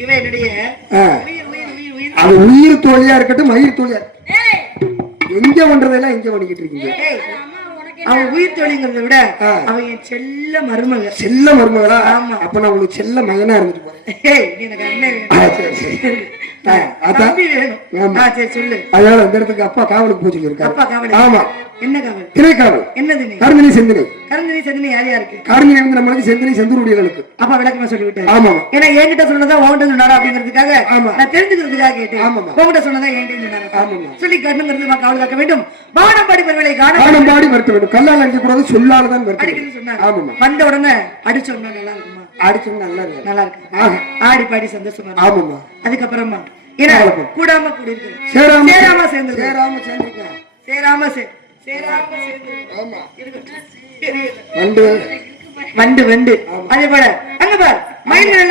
இவன் என்னுடைய அது உயிர் தோழியா இருக்கட்டும் மயிர் தோழியா எங்க பண்றதெல்லாம் எங்க பண்ணிக்கிட்டு இருக்கீங்க? அவன் உயிர் தோழிங்கிறத விட அவன் என் செல்ல மருமக. செல்ல மருமகளா? ஆமா. அப்ப நான் உங்களுக்கு செல்ல மகனா இருந்துட்டு போறேன். எனக்கு அண்ணன் சொல்லு. அதனால அந்த இடத்துக்கு அப்பா காவலுக்கு போச்சு இருக்காரு. அப்பா காவல்? ஆமா. என்ன காவல்? திரைக்காவல். என்னது? கருந்தினி செந்தினை. கருந்தினி செந்தினை யார் யாருக்கு? கருந்தினி வந்து நம்மளுக்கு செந்தினை செந்தூருடையர்களுக்கு. அப்பா விளக்கமா சொல்லிவிட்டாரு. ஆமா. ஏன்னா என்கிட்ட சொன்னதா உன்கிட்ட சொன்னாரா அப்படிங்கிறதுக்காக நான் தெரிஞ்சுக்கிறதுக்காக கேட்டேன். ஆமா. உன்கிட்ட சொன்னதா என்கிட்ட சொன்னாரா? ஆமா. சொல்லி கண்ணுங்கிறது காவல் காக்க வேண்டும். வானம்பாடி பருவலை வானம்பாடி வருத்த வேண்டும். கல்லால் அடிக்க கூடாது, சொல்லாலதான் அடிக்கணும்னு சொன்னாங்க. ஆமா. வந்த உடனே அடிச்சோம்னா நல்லா இருக்குமா? அடிச்சோம்னா நல்லா இருக்கு. நல்லா இருக்கு. ஆடி பாடி சந்தோஷமா. ஆமாமா. அதுக்கப்புறமா ஏன்னா கூடாம கூடி இருக்கு. சேராம சேர்ந்து வண்டு வண்டு அதே போல அங்க பார் மயில்கள்